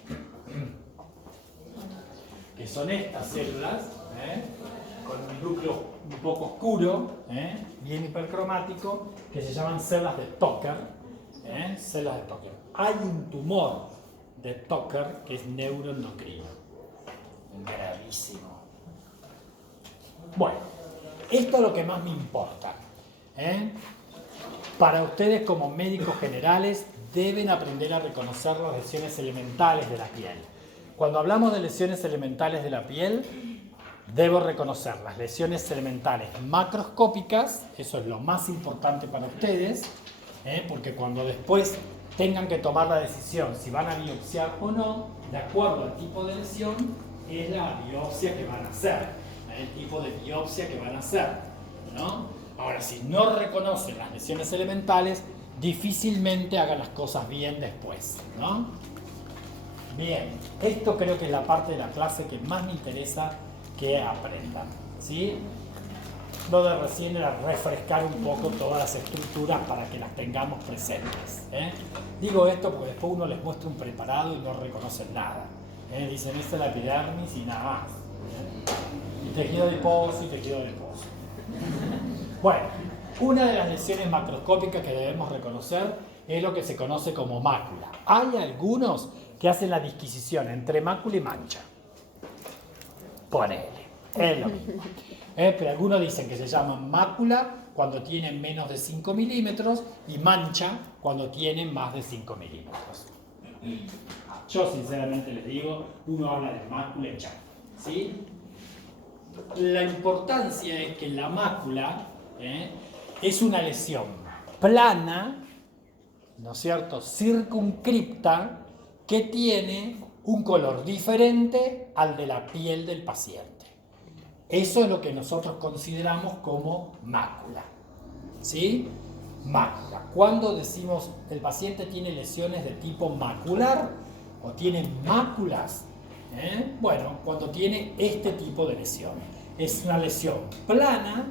que son estas células, con un núcleo un poco oscuro, bien hipercromático, que se llaman células de Tucker. Células de Tucker. Hay un tumor de Tucker que es neuroendocrino. Gravísimo. Bueno, esto es lo que más me importa. Para ustedes como médicos generales deben aprender a reconocer las lesiones elementales de la piel. Cuando hablamos de lesiones elementales de la piel, debo reconocer las lesiones elementales macroscópicas, eso es lo más importante para ustedes, porque cuando después tengan que tomar la decisión si van a biopsiar o no, de acuerdo al tipo de lesión, es la biopsia que van a hacer, el tipo de biopsia que van a hacer, ¿no? Ahora, si no reconocen las lesiones elementales, difícilmente hagan las cosas bien después, ¿no? Bien, esto creo que es la parte de la clase que más me interesa que aprendan, ¿sí? Lo de recién era refrescar un poco todas las estructuras para que las tengamos presentes. Digo esto porque después uno les muestra un preparado y no reconocen nada. Dicen, esta es la epidermis y nada más. Y tejido adiposo y tejido adiposo. Bueno, una de las lesiones macroscópicas que debemos reconocer es lo que se conoce como mácula. Hay algunos que hacen la disquisición entre mácula y mancha. Ponele, es lo mismo. Pero algunos dicen que se llama mácula cuando tienen menos de 5 milímetros y mancha cuando tienen más de 5 milímetros. Yo sinceramente les digo, uno habla de mácula y ya, ¿sí? La importancia es que la mácula es una lesión plana, ¿no es cierto?, circunscripta, que tiene un color diferente al de la piel del paciente. Eso es lo que nosotros consideramos como mácula, ¿sí? Mácula. Cuando decimos el paciente tiene lesiones de tipo macular o tiene máculas, bueno, cuando tiene este tipo de lesión. Es una lesión plana,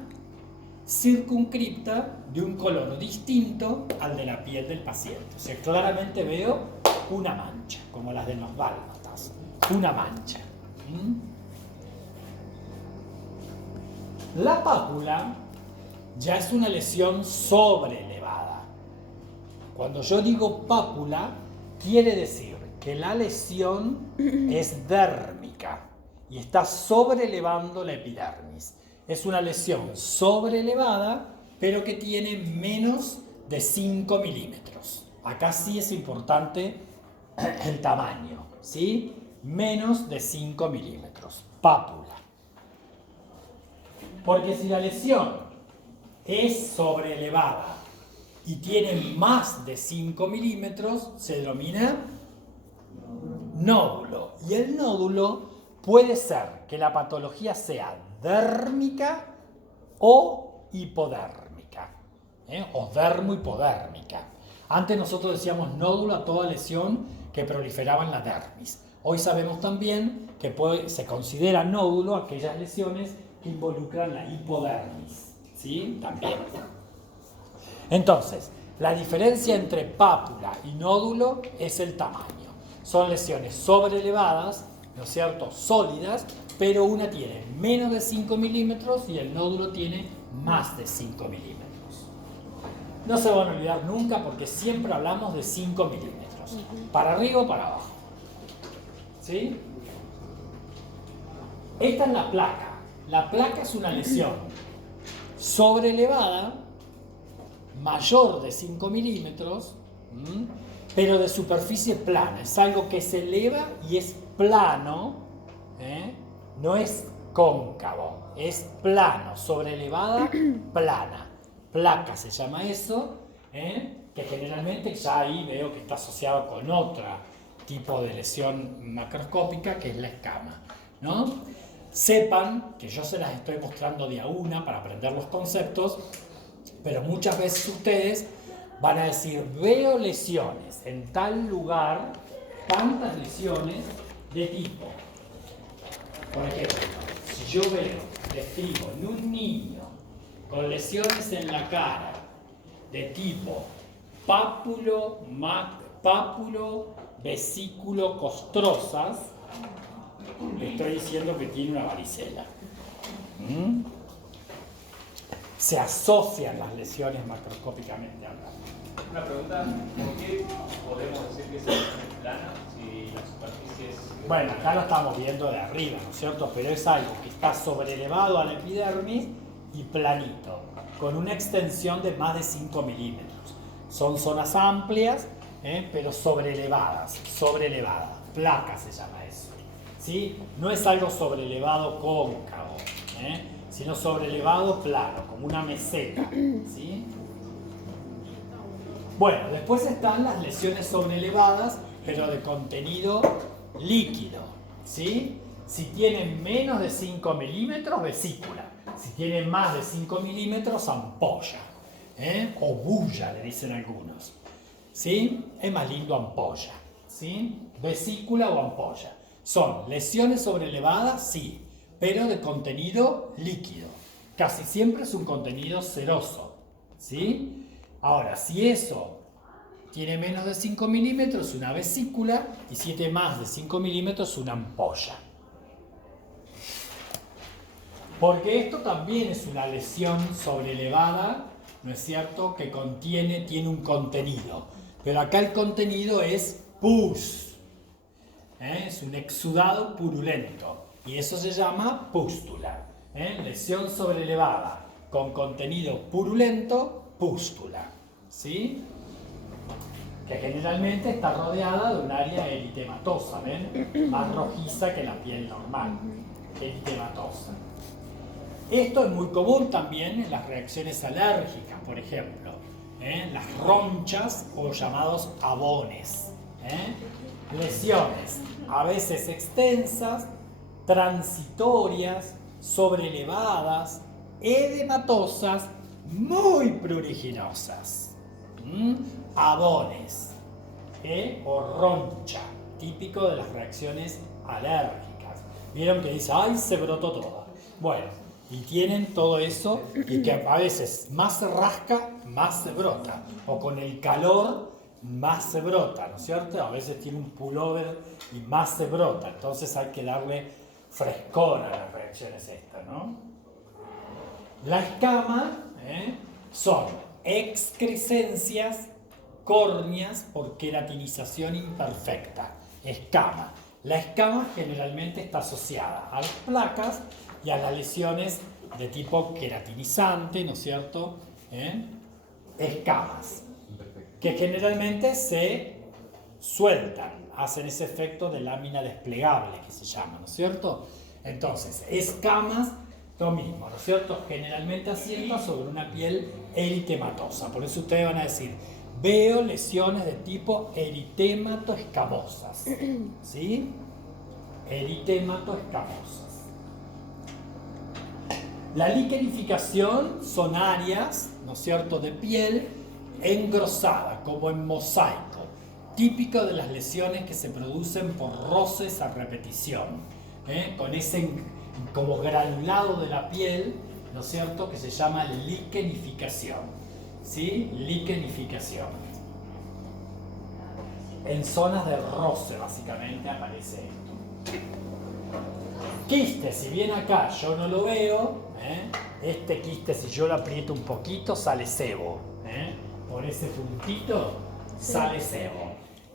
circunscripta, de un color distinto al de la piel del paciente. O sea, claramente veo una mancha, como las de los dálmatas. Una mancha. La pápula ya es una lesión sobreelevada. Cuando yo digo pápula, quiere decir que la lesión es dérmica y está sobreelevando la epidermis. Es una lesión sobreelevada, pero que tiene menos de 5 milímetros. Acá sí es importante el tamaño, ¿sí? Menos de 5 milímetros. Pápula. Porque si la lesión es sobreelevada y tiene más de 5 milímetros, se denomina nódulo. Y el nódulo puede ser que la patología sea dérmica o hipodérmica, o dermo-hipodérmica. Antes nosotros decíamos nódulo a toda lesión que proliferaba en la dermis. Hoy sabemos también que se considera nódulo aquellas lesiones que involucran la hipodermis, ¿sí? También. Entonces, la diferencia entre pápula y nódulo es el tamaño. Son lesiones sobreelevadas, ¿no es cierto?, sólidas, pero una tiene menos de 5 milímetros y el nódulo tiene más de 5 milímetros. No se van a olvidar nunca porque siempre hablamos de 5 milímetros, para arriba o para abajo. ¿Sí? Esta es la placa. La placa es una lesión sobreelevada, mayor de 5 milímetros, pero de superficie plana. Es algo que se eleva y es plano, no es cóncavo. Es plano, sobreelevada, plana. Placa se llama eso, que generalmente ya ahí veo que está asociado con otro tipo de lesión macroscópica, que es la escama, ¿no? Sepan que yo se las estoy mostrando de a una para aprender los conceptos, pero muchas veces ustedes van a decir, veo lesiones en tal lugar, tantas lesiones de tipo. Por ejemplo, si yo describo en un niño con lesiones en la cara de tipo pápulo, vesículo, costrosas, le estoy diciendo que tiene una varicela. Se asocian las lesiones macroscópicamente hablando. Una pregunta, ¿por qué podemos decir que es plana si la superficie es... Bueno, acá lo estamos viendo de arriba, ¿no es cierto? Pero es algo que está sobrelevado a la epidermis y planito, con una extensión de más de 5 milímetros. Son zonas amplias, pero sobrelevadas, placa se llama eso. ¿Sí? No es algo sobrelevado cóncavo, sino sobrelevado plano, como una meseta. ¿Sí? Bueno, después están las lesiones sobrelevadas, pero de contenido líquido. ¿Sí? Si tienen menos de 5 milímetros, vesícula. Si tienen más de 5 milímetros, ampolla. O bulla, le dicen algunos. ¿Sí? Es más lindo ampolla. ¿Sí? Vesícula o ampolla. Son lesiones sobrelevadas, sí, pero de contenido líquido. Casi siempre es un contenido seroso. ¿Sí? Ahora, si eso tiene menos de 5 milímetros, una vesícula, y si tiene más de 5 milímetros, una ampolla. Porque esto también es una lesión sobrelevada, ¿no es cierto?, que tiene un contenido. Pero acá el contenido es pus. Es un exudado purulento. Y eso se llama pústula. Lesión sobrelevada con contenido purulento, pústula. ¿Sí? Que generalmente está rodeada de un área eritematosa, ¿ven? Más rojiza que la piel normal. Eritematosa. Esto es muy común también en las reacciones alérgicas, por ejemplo. Las ronchas o llamados abones. Lesiones a veces extensas, transitorias, sobrelevadas, edematosas, muy pruriginosas. Abones o roncha, típico de las reacciones alérgicas. Vieron que dice, ¡ay, se brotó todo! Bueno, y tienen todo eso y que a veces más se rasca, más se brota. O con el calor, más se brota, ¿no es cierto? A veces tiene un pullover y más se brota. Entonces hay que darle frescor a las reacciones estas, ¿no? La escama son excrescencias córneas por queratinización imperfecta. Escama. La escama generalmente está asociada a las placas y a las lesiones de tipo queratinizante, ¿no es cierto? Escamas, que generalmente se sueltan, hacen ese efecto de lámina desplegable que se llama, ¿no es cierto? Entonces, escamas, lo mismo, ¿no es cierto? Generalmente asienta sobre una piel eritematosa. Por eso ustedes van a decir, veo lesiones de tipo eritematoescamosas. ¿Sí? Eritematoescamosas. La liquenificación son áreas, ¿no es cierto?, de piel engrosada, como en mosaico, típico de las lesiones que se producen por roces a repetición, con ese como granulado de la piel, ¿no es cierto?, que se llama liquenificación. ¿Sí? Liquenificación. En zonas de roce, básicamente, aparece esto. Quiste, si bien acá yo no lo veo, este quiste, si yo lo aprieto un poquito, sale sebo. Por ese puntito, sale sebo.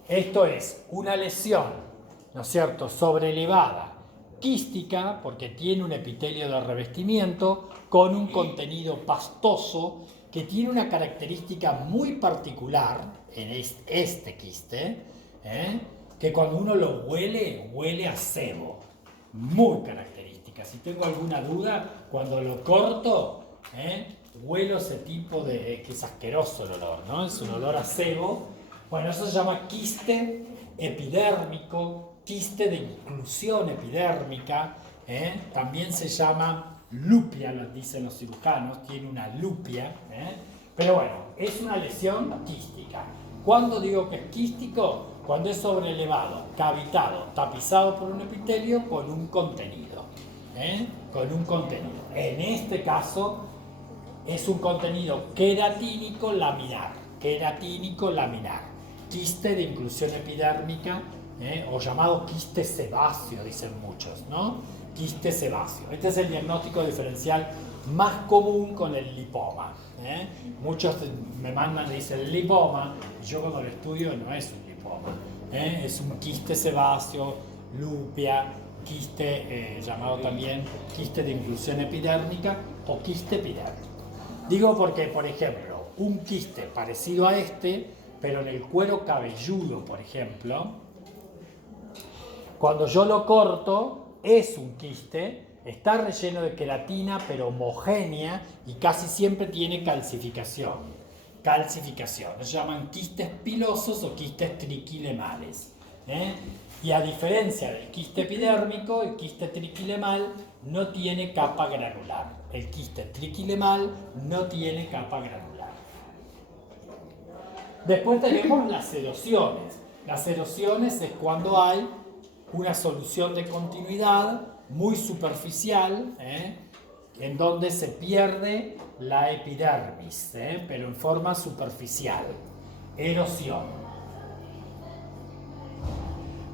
Esto es una lesión, ¿no es cierto?, sobrelevada, quística, porque tiene un epitelio de revestimiento con un contenido pastoso que tiene una característica muy particular en este quiste, que cuando uno lo huele, huele a sebo. Muy característica. quística. Si tengo alguna duda, cuando lo corto, huelo ese tipo de... que es asqueroso el olor, ¿no? Es un olor a sebo. Bueno, eso se llama quiste epidérmico, quiste de inclusión epidérmica, también se llama lupia, lo dicen los cirujanos, tiene una lupia, pero bueno, es una lesión quística. ¿Cuándo digo que es quístico? Cuando es sobrelevado, cavitado, tapizado por un epitelio con un contenido, con un contenido. En este caso es un contenido queratínico laminar, quiste de inclusión epidérmica, o llamado quiste sebáceo, dicen muchos, ¿no? Quiste sebáceo. Este es el diagnóstico diferencial más común con el lipoma. Muchos me mandan y dicen lipoma, y yo cuando lo estudio no es un lipoma, es un quiste sebáceo, lupia, quiste llamado también quiste de inclusión epidérmica o quiste epidérmico. Digo porque, por ejemplo, un quiste parecido a este, pero en el cuero cabelludo, por ejemplo, cuando yo lo corto, es un quiste, está relleno de queratina, pero homogénea y casi siempre tiene calcificación. Se llaman quistes pilosos o quistes triquilemales. Y a diferencia del quiste epidérmico, el quiste triquilemal no tiene capa granular. El quiste triquilemal no tiene capa granular. Después tenemos las erosiones. Las erosiones es cuando hay una solución de continuidad muy superficial, en donde se pierde la epidermis, pero en forma superficial. Erosión.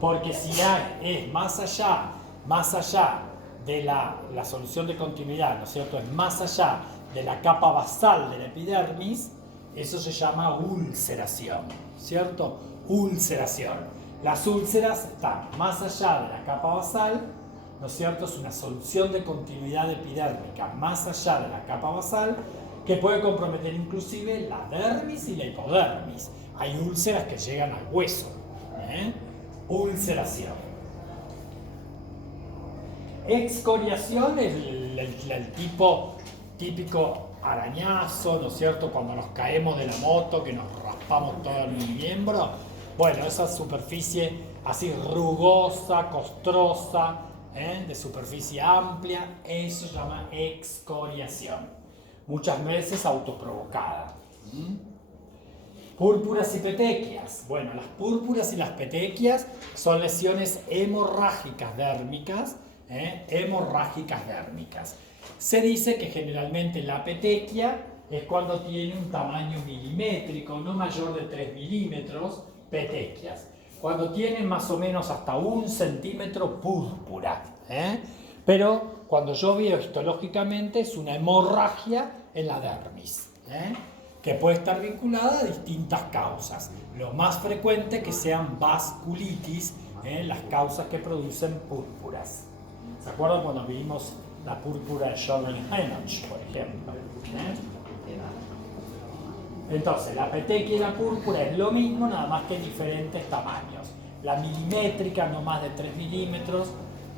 Porque si es más allá de la solución de continuidad, ¿no es cierto? Es más allá de la capa basal de la epidermis, eso se llama ulceración, ¿cierto? Ulceración. Las úlceras están más allá de la capa basal, ¿no es cierto? Es una solución de continuidad epidérmica más allá de la capa basal que puede comprometer inclusive la dermis y la hipodermis. Hay úlceras que llegan al hueso. Ulceración. Excoriación es el tipo típico arañazo, ¿no es cierto? Cuando nos caemos de la moto, que nos raspamos todo el miembro. Bueno, esa superficie así rugosa, costrosa, de superficie amplia, eso se llama excoriación. Muchas veces autoprovocada. Púrpuras y petequias. Bueno, las púrpuras y las petequias son lesiones hemorrágicas dérmicas. Se dice que generalmente la petequia es cuando tiene un tamaño milimétrico, no mayor de 3 milímetros, petequias. Cuando tiene más o menos hasta 1 centímetro, púrpura. Pero cuando yo veo histológicamente es una hemorragia en la dermis, que puede estar vinculada a distintas causas. Lo más frecuente que sean vasculitis, las causas que producen púrpuras. ¿Se acuerdan cuando vimos la púrpura de Sjögren-Heinrich, por ejemplo? Entonces, la petequia y la púrpura es lo mismo, nada más que en diferentes tamaños. La milimétrica, no más de 3 milímetros,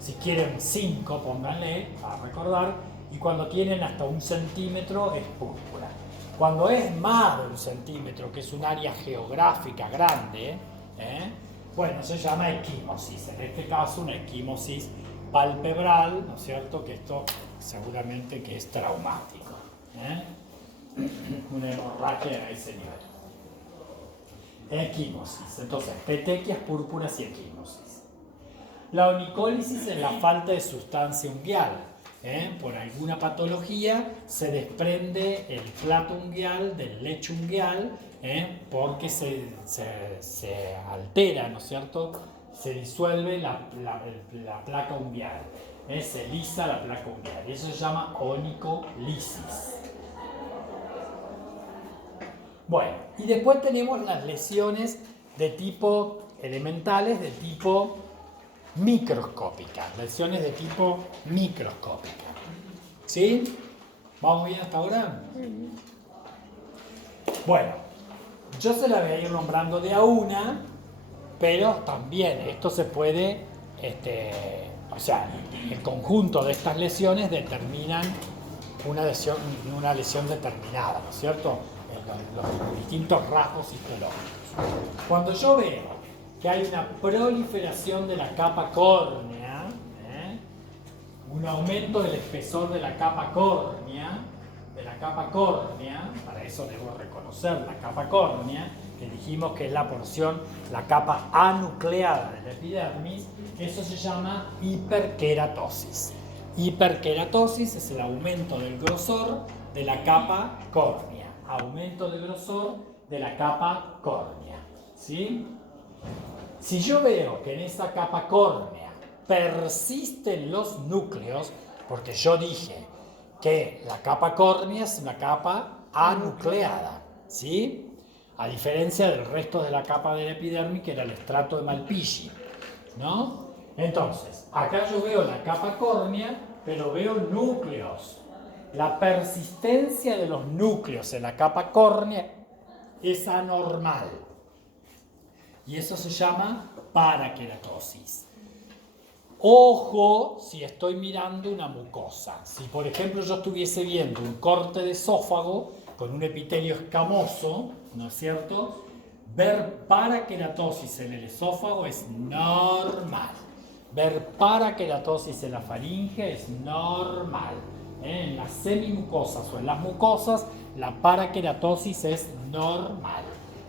si quieren 5, pónganle, para recordar, y cuando tienen hasta 1 centímetro es púrpura. Cuando es más de 1 centímetro, que es un área geográfica grande, bueno, se llama equimosis. En este caso, una equimosis palpebral, ¿no es cierto? Que esto seguramente que es traumático. Una hemorragia a ese nivel. Equimosis. Entonces, petequias, púrpuras y equimosis. La onicólisis es la falta de sustancia unguial. Por alguna patología se desprende el plato unguial del lecho unguial, porque se altera, ¿no es cierto? Se disuelve la placa unguial, se lisa la placa unguial, y eso se llama onicolisis. Bueno, y después tenemos las lesiones de tipo elementales, de tipo microscópicas, lesiones de tipo microscópica. ¿Sí? ¿Vamos bien hasta ahora? Bueno, yo se la voy a ir nombrando de a una, pero también esto se puede o sea, el conjunto de estas lesiones determinan una lesión determinada, ¿no es cierto? Los distintos rasgos histológicos. Cuando yo veo que hay una proliferación de la capa córnea, un aumento del espesor de la capa córnea, para eso debo reconocer la capa córnea, que dijimos que es la porción, la capa anucleada de la epidermis, eso se llama hiperkeratosis. Hiperkeratosis es el aumento del grosor de la capa córnea. Aumento de grosor de la capa córnea. ¿Sí? Si yo veo que en esa capa córnea persisten los núcleos, porque yo dije que la capa córnea es una capa anucleada, ¿sí? A diferencia del resto de la capa de la epidermis, que era el estrato de Malpighi, ¿no? Entonces, acá yo veo la capa córnea, pero veo núcleos. La persistencia de los núcleos en la capa córnea es anormal. Y eso se llama parakeratosis. Ojo si estoy mirando una mucosa. Si por ejemplo yo estuviese viendo un corte de esófago con un epitelio escamoso, ¿no es cierto? Ver parakeratosis en el esófago es normal. Ver parakeratosis en la faringe es normal. En las semimucosas o en las mucosas, la parakeratosis es normal.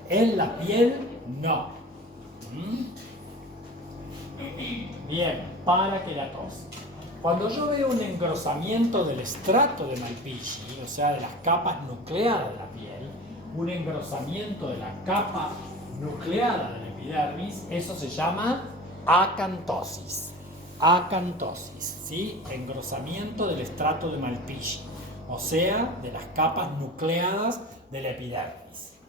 En la piel, no. Bien, parakeratosis. Cuando yo veo un engrosamiento del estrato de Malpighi, o sea, de las capas nucleadas de la piel, un engrosamiento de la capa nucleada de la epidermis, eso se llama acantosis. Acantosis, ¿sí? Engrosamiento del estrato de Malpighi, o sea, de las capas nucleadas de la epidermis.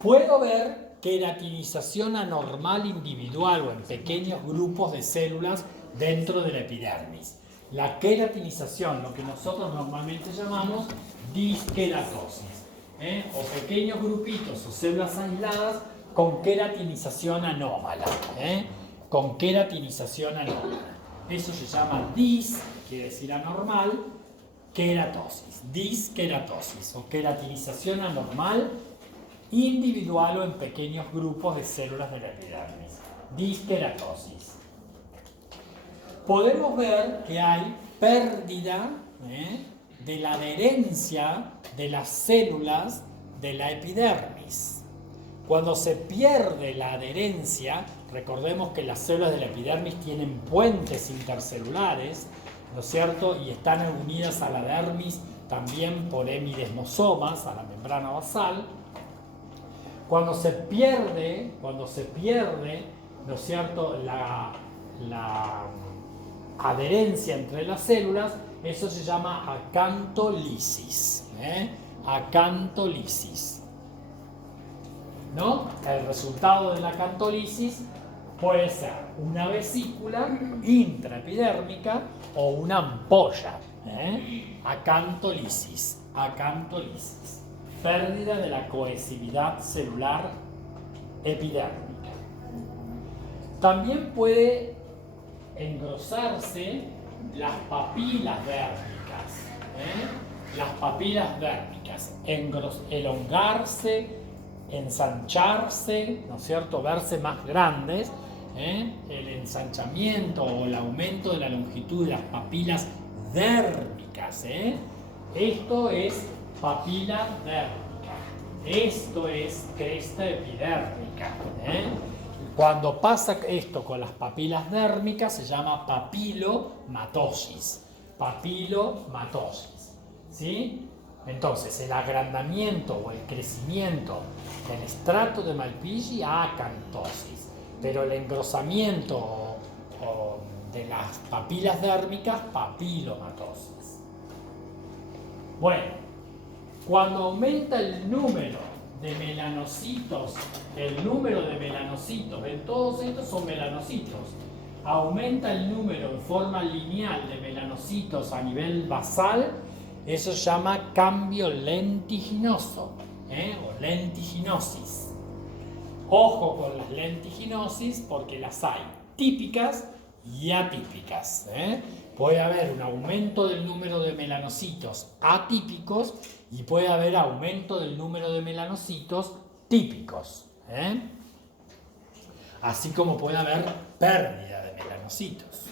Puedo ver queratinización anormal individual o en pequeños grupos de células dentro de la epidermis. La queratinización, lo que nosotros normalmente llamamos disqueratosis, o pequeños grupitos o células aisladas con queratinización anómala. Con queratinización anómala. Eso se llama quiere decir anormal, queratosis. Disqueratosis o queratinización anormal individual o en pequeños grupos de células de la epidermis. Disqueratosis. Podemos ver que hay pérdida de la adherencia de las células de la epidermis. Cuando se pierde la adherencia, recordemos que las células de la epidermis tienen puentes intercelulares, ¿no es cierto? Y están unidas a la dermis también por hemidesmosomas, a la membrana basal. Cuando se pierde, ¿no es cierto?, la adherencia entre las células, eso se llama acantolisis. Acantolisis. ¿No? El resultado de la acantolisis puede ser una vesícula intraepidérmica o una ampolla. Acantolisis. Acantolisis. Pérdida de la cohesividad celular epidérmica. También puede engrosarse las papilas dérmicas. Las papilas dérmicas. Elongarse, ensancharse, ¿no es cierto? Verse más grandes. El ensanchamiento o el aumento de la longitud de las papilas dérmicas. Esto es papila dérmica. Esto es cresta epidérmica. Cuando pasa esto con las papilas dérmicas se llama papilomatosis. Papilomatosis. ¿Sí? Entonces, el agrandamiento o el crecimiento del estrato de Malpighi, acantosis. Pero el engrosamiento de las papilas dérmicas, papilomatosis. Bueno, cuando aumenta el número de melanocitos, ven, todos estos son melanocitos, aumenta el número en forma lineal de melanocitos a nivel basal, eso se llama cambio lentiginoso, o lentiginosis. Ojo con las lentiginosis porque las hay típicas y atípicas. Puede haber un aumento del número de melanocitos atípicos y puede haber aumento del número de melanocitos típicos. Así como puede haber pérdida de melanocitos.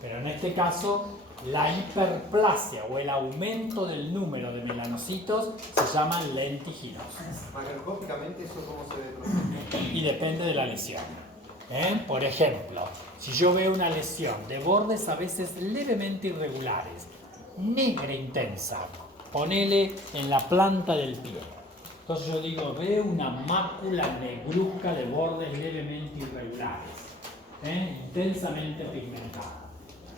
Pero en este caso, la hiperplasia o el aumento del número de melanocitos se llama lentiginosis. Macroscópicamente, ¿eso cómo se ve? Y depende de la lesión. Por ejemplo, si yo veo una lesión de bordes a veces levemente irregulares, negra intensa, ponele en la planta del pie. Entonces yo digo, veo una mácula negruzca de bordes levemente irregulares, intensamente pigmentada.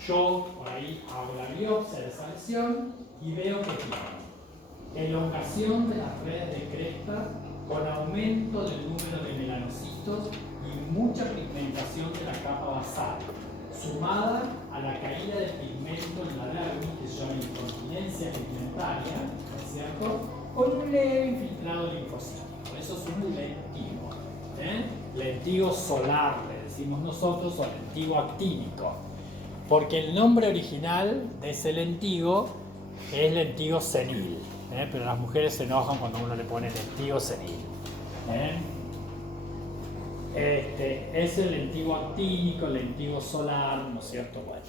Yo por ahí hago la biopsia de esa lesión y veo que tiene elongación de las redes de cresta con aumento del número de melanocitos y mucha pigmentación de la capa basal, sumada a la caída de pigmento en la dermis, que se llama incontinencia pigmentaria, ¿no es cierto?, con un leve infiltrado linfocítico. Eso es un lentigo. Lentigo solar, le decimos nosotros, o lentigo actínico. Porque el nombre original de ese lentigo es lentigo senil. Pero las mujeres se enojan cuando uno le pone lentigo senil. Es el lentigo actínico, el lentigo solar, ¿no es cierto? Bueno,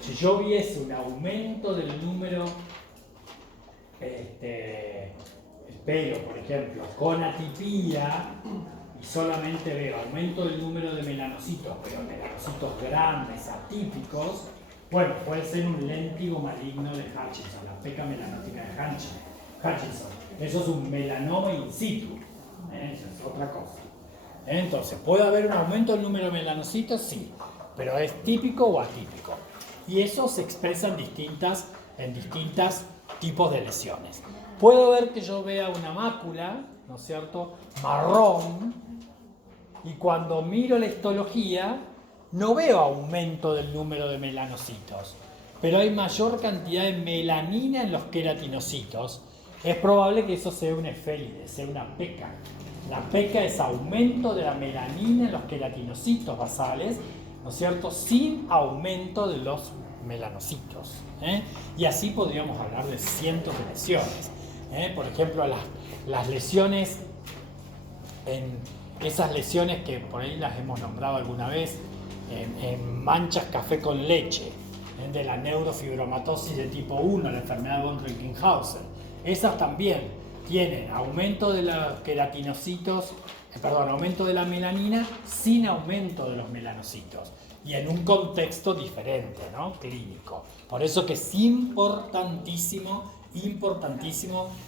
si yo viese un aumento del número, pero por ejemplo, con atipía, y solamente veo aumento del número de melanocitos, pero melanocitos grandes, atípicos, bueno, puede ser un lentigo maligno de Hutchinson, la peca melanótica de Hutchinson. Eso es un melanoma in situ, eso es otra cosa. Entonces, ¿puede haber un aumento del número de melanocitos? Sí, pero ¿es típico o atípico? Y eso se expresa en distintos tipos de lesiones. Puedo ver que yo vea una mácula, ¿no es cierto?, marrón, y cuando miro la histología no veo aumento del número de melanocitos, pero hay mayor cantidad de melanina en los queratinocitos. Es probable que eso sea un efélide, sea una peca. La peca es aumento de la melanina en los queratinocitos basales, ¿no es cierto?, sin aumento de los melanocitos. Y así podríamos hablar de cientos de lesiones. Por ejemplo, las lesiones, esas lesiones que por ahí las hemos nombrado alguna vez, en manchas café con leche, de la neurofibromatosis de tipo 1, la enfermedad de von Reichenhausen. Esas también tienen aumento de los queratinocitos, aumento de la melanina sin aumento de los melanocitos. Y en un contexto diferente, ¿no?, clínico. Por eso que es importantísimo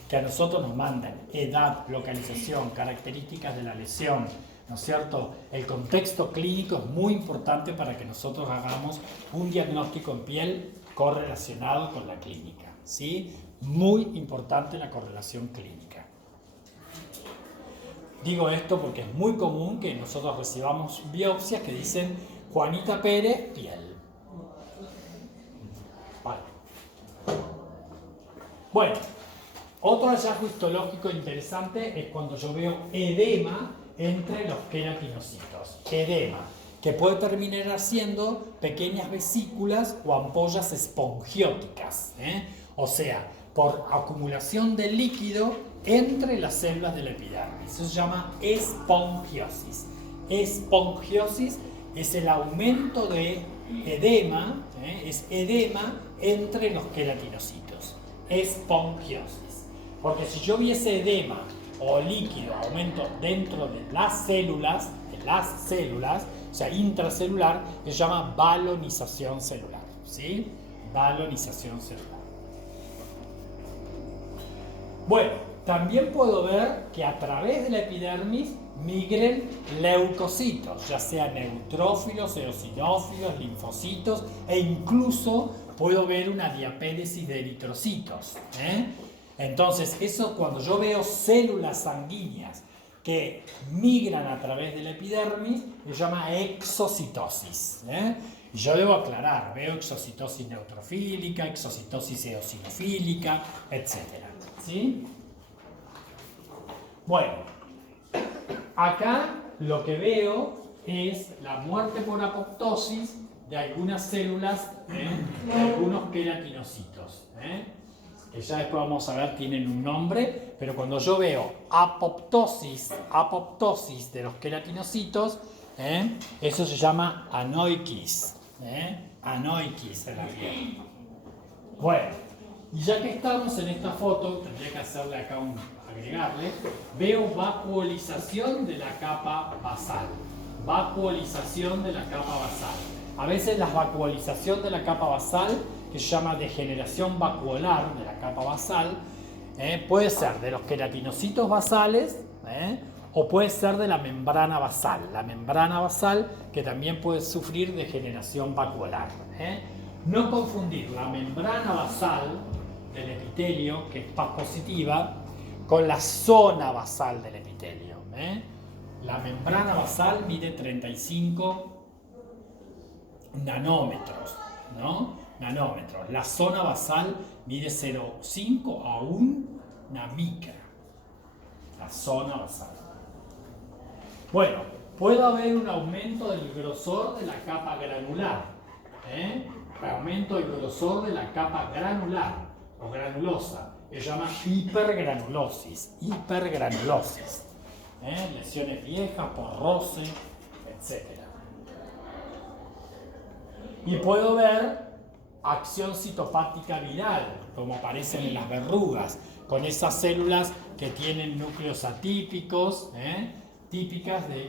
que a nosotros nos manden edad, localización, características de la lesión, ¿no es cierto? El contexto clínico es muy importante para que nosotros hagamos un diagnóstico en piel correlacionado con la clínica, ¿sí? Muy importante la correlación clínica. Digo esto porque es muy común que nosotros recibamos biopsias que dicen Juanita Pérez, piel. Vale. Bueno, otro hallazgo histológico interesante es cuando yo veo edema entre los queratinocitos. Edema, que puede terminar siendo pequeñas vesículas o ampollas espongióticas. O sea, por acumulación de líquido entre las células de la epidermis. Eso se llama espongiosis. Espongiosis es el aumento de edema, es edema entre los queratinocitos. Espongiosis. Porque si yo viese edema o líquido, aumento dentro de las células, o sea, intracelular, se llama balonización celular. ¿Sí? Balonización celular. Bueno, también puedo ver que a través de la epidermis migren leucocitos, ya sean neutrófilos, eosinófilos, linfocitos, e incluso puedo ver una diapédesis de eritrocitos. Entonces, eso cuando yo veo células sanguíneas que migran a través de la epidermis, se llama exocitosis. Y yo debo aclarar, veo exocitosis neutrofílica, exocitosis eosinofílica, etc. ¿Sí? Bueno, acá lo que veo es la muerte por apoptosis de algunas células, de algunos queratinocitos, que ya después vamos a ver tienen un nombre, pero cuando yo veo apoptosis de los queratinocitos, eso se llama anoikis, anoikis en la piel. Bueno, y ya que estamos en esta foto, tendría que hacerle acá agregarle, veo vacuolización de la capa basal. Vacuolización de la capa basal. A veces la vacuolización de la capa basal, que se llama degeneración vacuolar de la capa basal, puede ser de los queratinocitos basales, o puede ser de la membrana basal. La membrana basal que también puede sufrir degeneración vacuolar. No confundir la membrana basal del epitelio, que es Paz positiva, con la zona basal del epitelio. La membrana basal mide 35 nanómetros, ¿no? Nanómetros. La zona basal mide 0,5 a 1 micra. La zona basal. Bueno, puede haber un aumento del grosor de la capa granular. Aumento del grosor de la capa granular o granulosa. Se llama hipergranulosis. Hipergranulosis. Lesiones viejas por roce, etc. Y puedo ver acción citopática viral, como aparecen en las verrugas, con esas células que tienen núcleos atípicos, típicas de